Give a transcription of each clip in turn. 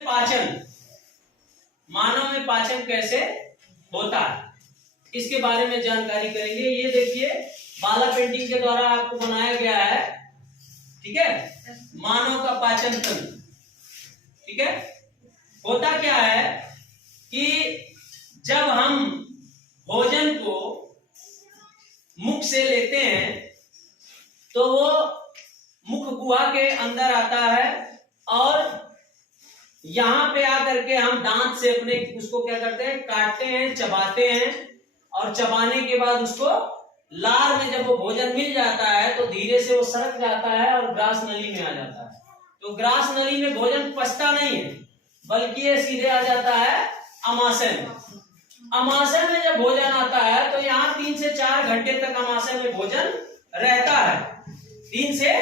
पाचन, मानव में पाचन कैसे होता है इसके बारे में जानकारी करेंगे। ये देखिए बाला पेंटिंग के द्वारा आपको बनाया गया है, ठीक है, मानव का पाचन तंत्र। ठीक है, होता क्या है कि जब हम भोजन को मुख से लेते हैं तो वो मुख गुहा के अंदर आता है और यहाँ पे आकर के हम दांत से अपने उसको क्या करते हैं, काटते हैं, चबाते हैं और चबाने के बाद उसको लार में जब वो भोजन मिल जाता है तो धीरे से वो सरक जाता है और ग्रास नली में आ जाता है। तो ग्रास नली में भोजन पचता नहीं है बल्कि ये सीधे आ जाता है अमाशय में। अमाशय में जब भोजन आता है तो यहाँ 3 से 4 घंटे तक अमाशय में भोजन रहता है। 3 से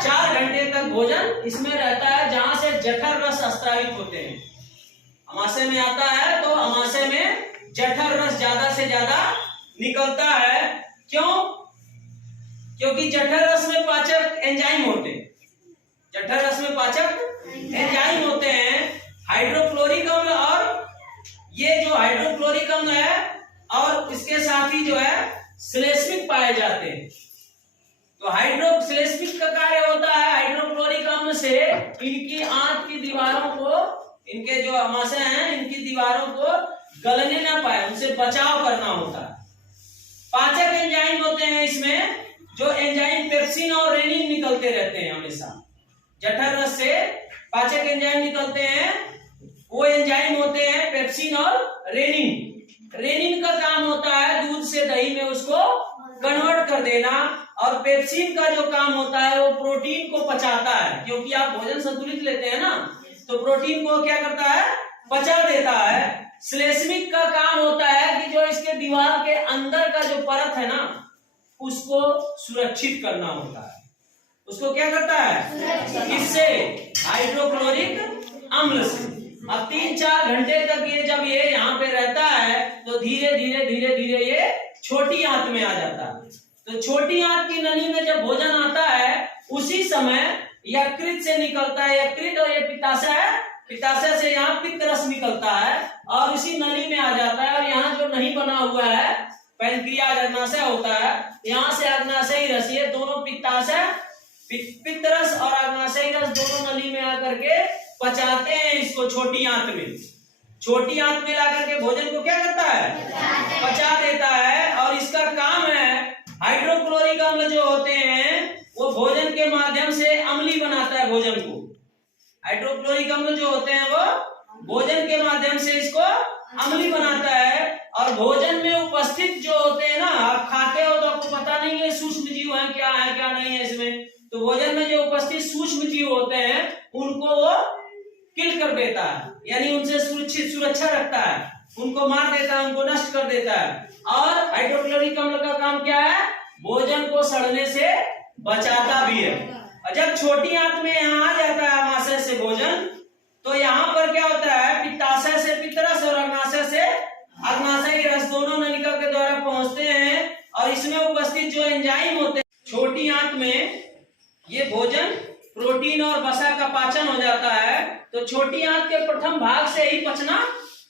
4 घंटे तक भोजन इसमें रहता है, जहां से जठर रस स्त्रावित होते हैं। अमाशय में आता है तो अमाशय में जठर रस ज्यादा से ज्यादा निकलता है। क्यों? क्योंकि जठर रस में पाचक एंजाइम होते हैं। जठर रस में पाचक एंजाइम होते हैं, हाइड्रोक्लोरिक अम्ल, और ये जो हाइड्रोक्लोरिक अम्ल है और इसके साथ ही जो है श्लेष्मिक पाए जाते हैं। तो हाइड्रोक्सिलेस्मिक का कार्य होता है हाइड्रोक्लोरिक अम्ल से इनकी आंत की दीवारों को, इनके जो अमाशय हैं इनकी दीवारों को गलने ना पाए, उनसे बचाव करना होता है। पाचक एंजाइम होते हैं इसमें, जो एंजाइम पेप्सिन और रेनिन निकलते रहते हैं हमेशा। जठर रस से पाचक एंजाइम निकलते हैं, वो एंजाइम होते हैं पेप्सिन और रेनिन। रेनिन का काम होता है दूध से दही में उसको कन्वर्ट कर देना, और पेप्सिन का जो काम होता है वो प्रोटीन को पचाता है। क्योंकि आप भोजन संतुलित लेते हैं ना, तो प्रोटीन को क्या करता है, पचा देता है। श्लेष्मिक का काम होता है कि जो इसके दीवार के अंदर का जो परत है ना उसको सुरक्षित करना होता है। उसको क्या करता है, इससे हाइड्रोक्लोरिक अम्ल से। अब 3-4 घंटे तक ये जब ये यहाँ पे रहता है तो धीरे धीरे धीरे धीरे ये छोटी आंत में आ जाता है। तो छोटी आंत की नली में जब भोजन आता है उसी समय यकृत से निकलता है, यकृत और ये पित्ताशय है, पित्ताशय से यहाँ पित्त रस निकलता है और इसी नली में आ जाता है। और यहाँ जो नहीं बना हुआ है पैंक्रियाज अग्नाशय होता है, यहाँ से अग्नाशयी रस, ये दोनों पित्ताशय पित्त रस और अग्नाशयी रस दोनों नली में आकर के पचाते हैं इसको छोटी आंत में। छोटी आंत में ला करके भोजन को क्या करता है, पचा देता है। और इसका काम है हाइड्रोक्लोरिक अम्ल जो होते हैं वो भोजन के माध्यम से अम्लीय बनाता है भोजन को। हाइड्रोक्लोरिक अम्ल जो होते हैं वो भोजन के माध्यम से इसको अम्लीय बनाता है। और भोजन में उपस्थित जो होते हैं ना, आप खाते हो तो आपको पता नहीं है सूक्ष्म जीव है क्या नहीं है इसमें। तो भोजन में जो उपस्थित सूक्ष्म जीव होते हैं उनको वो किल कर देता है, यानी उनसे सुरक्षा रखता है, उनको मार देता है, उनको नष्ट कर देता है। और हाइड्रोक्लोरिक अम्ल का काम क्या है, भोजन को सड़ने से बचाता भी है। और जब छोटी आंत में यहाँ आ जाता है अमाशय से भोजन, तो यहाँ पर क्या होता है, पित्ताशय से पित्तरस और अग्नाशय से अग्नाशयी रस दोनों नलिका के द्वारा पहुंचते हैं। और इसमें उपस्थित जो एंजाइम होते हैं, छोटी आंत में ये भोजन प्रोटीन और वसा का पाचन हो जाता है। तो छोटी आंत के प्रथम भाग से ही पचना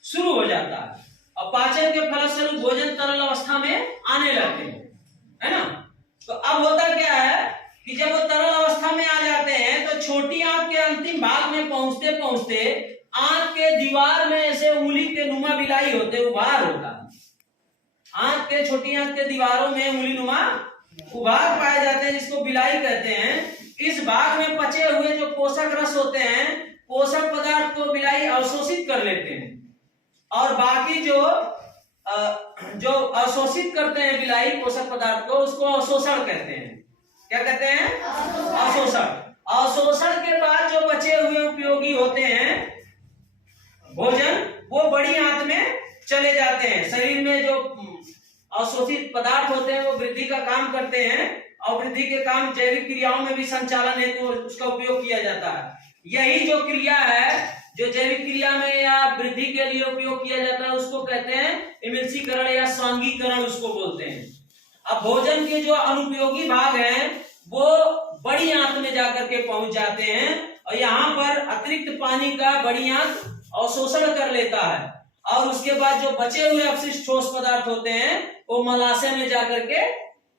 शुरू हो जाता है और पाचन के फलस्वरूप भोजन तरल अवस्था में आने लगते हैं, है ना। तो अब होता क्या है कि जब वो तरल अवस्था में आ जाते हैं तो छोटी आंत के अंतिम भाग में पहुंचते पहुंचते आंत के दीवार में ऐसे उंगली के नुमा बिलाई होते उभार होता है। आंत के छोटी आंत के दीवारों में उंगली नुमा उभार पाए जाते हैं, जिसको बिलाई कहते हैं। इस भाग में पचे हुए जो पोषक रस होते हैं, पोषक पदार्थ को बिलाई अवशोषित कर लेते हैं और बाकी जो अवशोषित करते हैं बिलाई पोषक पदार्थ को, उसको अवशोषण कहते हैं। क्या कहते हैं, अवशोषण। अवशोषण के बाद जो बचे हुए उपयोगी होते हैं भोजन, वो बड़ी आंत में चले जाते हैं। शरीर में जो अवशोषित पदार्थ होते हैं वो वृद्धि का काम करते हैं और वृद्धि के काम जैविक क्रियाओं में भी संचालन हेतु उसका उपयोग किया जाता है। यही जो क्रिया है जो जैविक क्रिया में या वृद्धि के लिए उपयोग किया जाता है उसको कहते हैं इमिल्सीकरण या स्वांगीकरण उसको बोलते हैं। अब भोजन के जो अनुपयोगी भाग हैं वो बड़ी आंत में जाकर के पहुंच जाते हैं और यहाँ पर अतिरिक्त पानी का बड़ी आंत अवशोषण कर लेता है और उसके बाद जो बचे हुए अपशिष्ट ठोस पदार्थ होते हैं वो मलाशय में जाकर के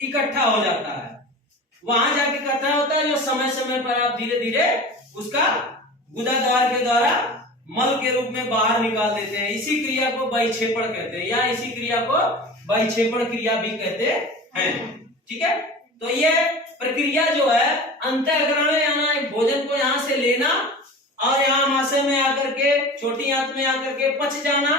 इकट्ठा हो जाता है। वहां जाके इकट्ठा होता है, जो समय समय पर आप धीरे धीरे उसका गुदा द्वार के द्वारा मल के रूप में बाहर निकाल देते हैं। इसी क्रिया को बहिक्षेपण कहते हैं या इसी क्रिया को बहिक्षेपण क्रिया भी कहते हैं। ठीक है, तो ये प्रक्रिया जो है अंतःग्रहण यानी भोजन को यहाँ से लेना और यहाँ अमाशय में आकर के छोटी आंत में आकर के पच जाना,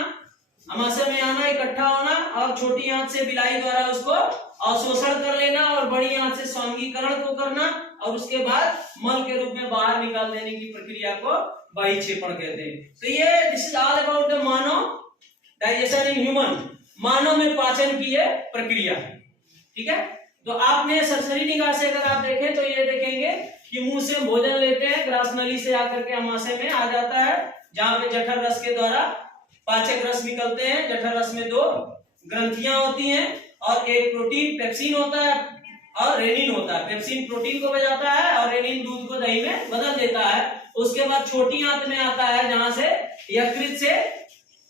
अमाशय में आना, इकट्ठा होना और छोटी आंत से बिलाई द्वारा उसको अवशोषण कर लेना और बड़ी आंत से स्वांगीकरण को करना और उसके बाद मल के रूप में बाहर निकाल देने की प्रक्रिया को बहिक्षेपण कहते हैं। तो ये this is all about the मानव डाइजेशन इन ह्यूमन, मानव में पाचन की ये प्रक्रिया है। ठीक है, तो आपने सरसरी निगाह से अगर आप देखें तो ये देखेंगे कि मुंह से भोजन लेते हैं, ग्रास नली से आकर के अमाशय में आ जाता है, जहां पे जठर रस के द्वारा पाचक रस निकलते हैं। जठर रस में 2 ग्रंथियां होती हैं और एक प्रोटीन पेप्सिन होता है और रेनिन होता है। पेप्सिन प्रोटीन को बजाता है और रेनिन दूध को दही में बदल देता है। उसके बाद छोटी आंत में आता है जहां से यकृत से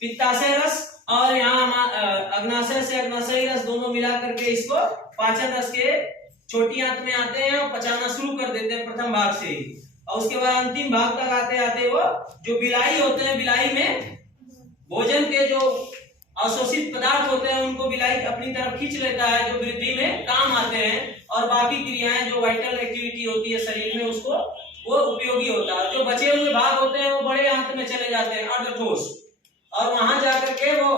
पित्ताशय रस और यहाँ अग्नाशय से अग्नाशयी रस दोनों मिला करके इसको पाचन रस के छोटी आंत में आते हैं और पचाना शुरू कर देते हैं प्रथम भाग से ही। और उसके बाद अंतिम भाग तक आते आते वो जो बिलाई होते हैं, बिलाई में भोजन के जो अवशोषित पदार्थ होते हैं उनको बिलाई अपनी तरफ खींच लेता है, जो वृद्धि में काम आते हैं और बाकी क्रियाएं जो वाइटल एक्टिविटी होती है शरीर में उसको वो उपयोगी होता है। जो बचे हुए भाग होते हैं वो बड़े आंत में चले जाते हैं अर्धठोस, और वहां जाकर के वो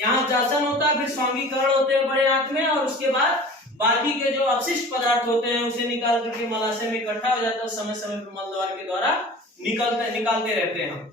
यहाँ जासन होता है, फिर स्वांगीकरण होते हैं बड़े आंत में और उसके बाद बाकी के जो अपशिष्ट पदार्थ होते हैं उसे निकाल करके मलाशय में इकट्ठा हो जाता है। समय समय पर मल द्वार के द्वारा निकालते रहते हैं हम।